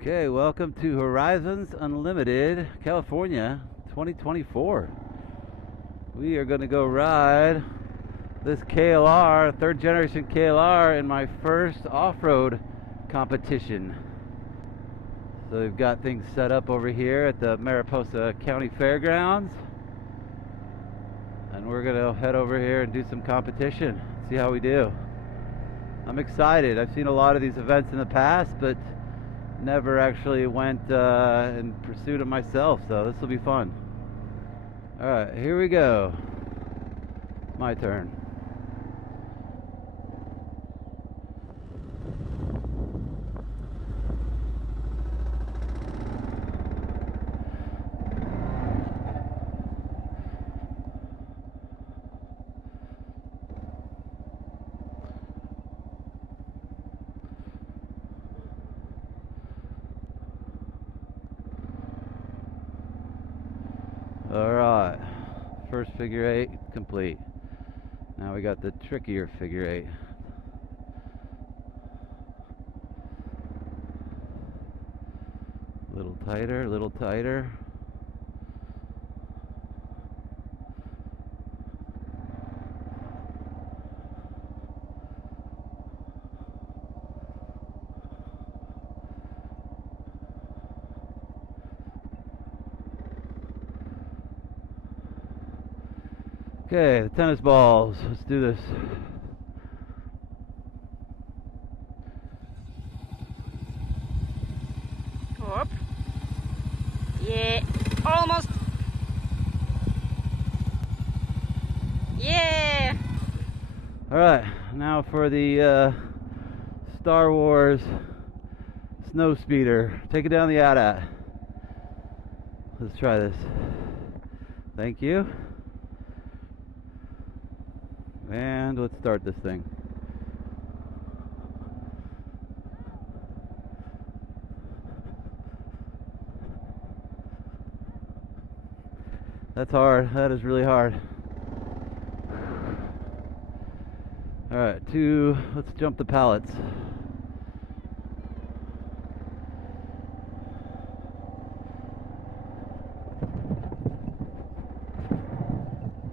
Okay, welcome to Horizons Unlimited, California, 2024. We are going to go ride this KLR, third generation KLR, in my first off-road competition. So we've got things set up over here at the Mariposa County Fairgrounds. And we're going to head over here and do some competition, see how we do. I'm excited. I've seen a lot of these events in the past, but never actually went in pursuit of myself, so this will be fun. Alright, here we go. My turn. Alright, first figure eight complete. Now we got the trickier figure eight. A little tighter, a little tighter. Okay, the tennis balls. Let's do this. Whoop. Yeah, almost. Yeah. All right, now for the Star Wars snow speeder. Take it down the ADV. Let's try this. Thank you. And let's start this thing. That's hard. That is really hard. Alright, let's jump the pallets.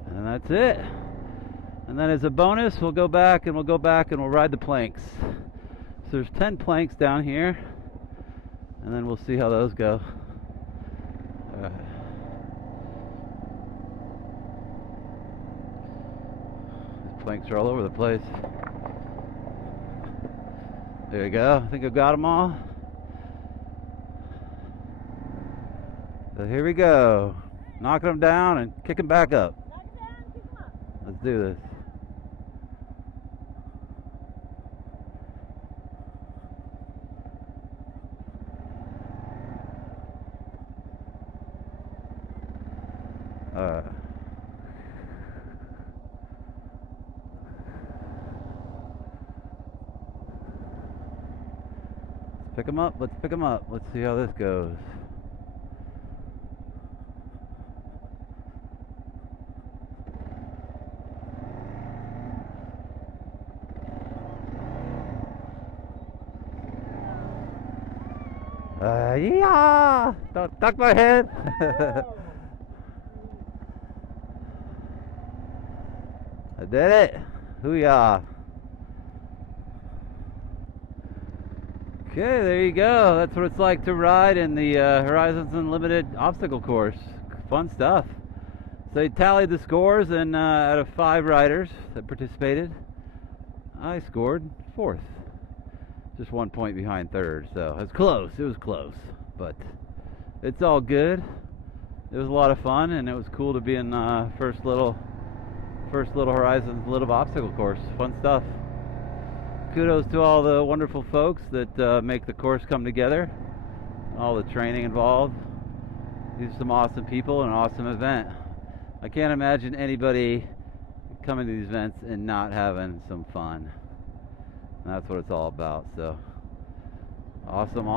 And that's it. And then as a bonus, we'll go back and we'll ride the planks. So there's 10 planks down here, and then we'll see how those go. These planks are all over the place. There you go. I think I've got them all. So here we go. Knocking them down and kicking back up. Let's do this. Pick them up. Let's pick them up. Let's see how this goes. Yeah! Don't duck my head. I did it. Hoo-yah. Okay, there you go. That's what it's like to ride in the Horizons Unlimited obstacle course. Fun stuff. So they tallied the scores, and out of 5 riders that participated, I scored 4th. Just 1 point behind 3rd, so it was close. It was close, but it's all good. It was a lot of fun, and it was cool to be in first little Horizons Little obstacle course. Fun stuff. Kudos to all the wonderful folks that make the course come together, all the training involved. These are some awesome people and an awesome event. I can't imagine anybody coming to these events and not having some fun. And that's what it's all about. So awesome.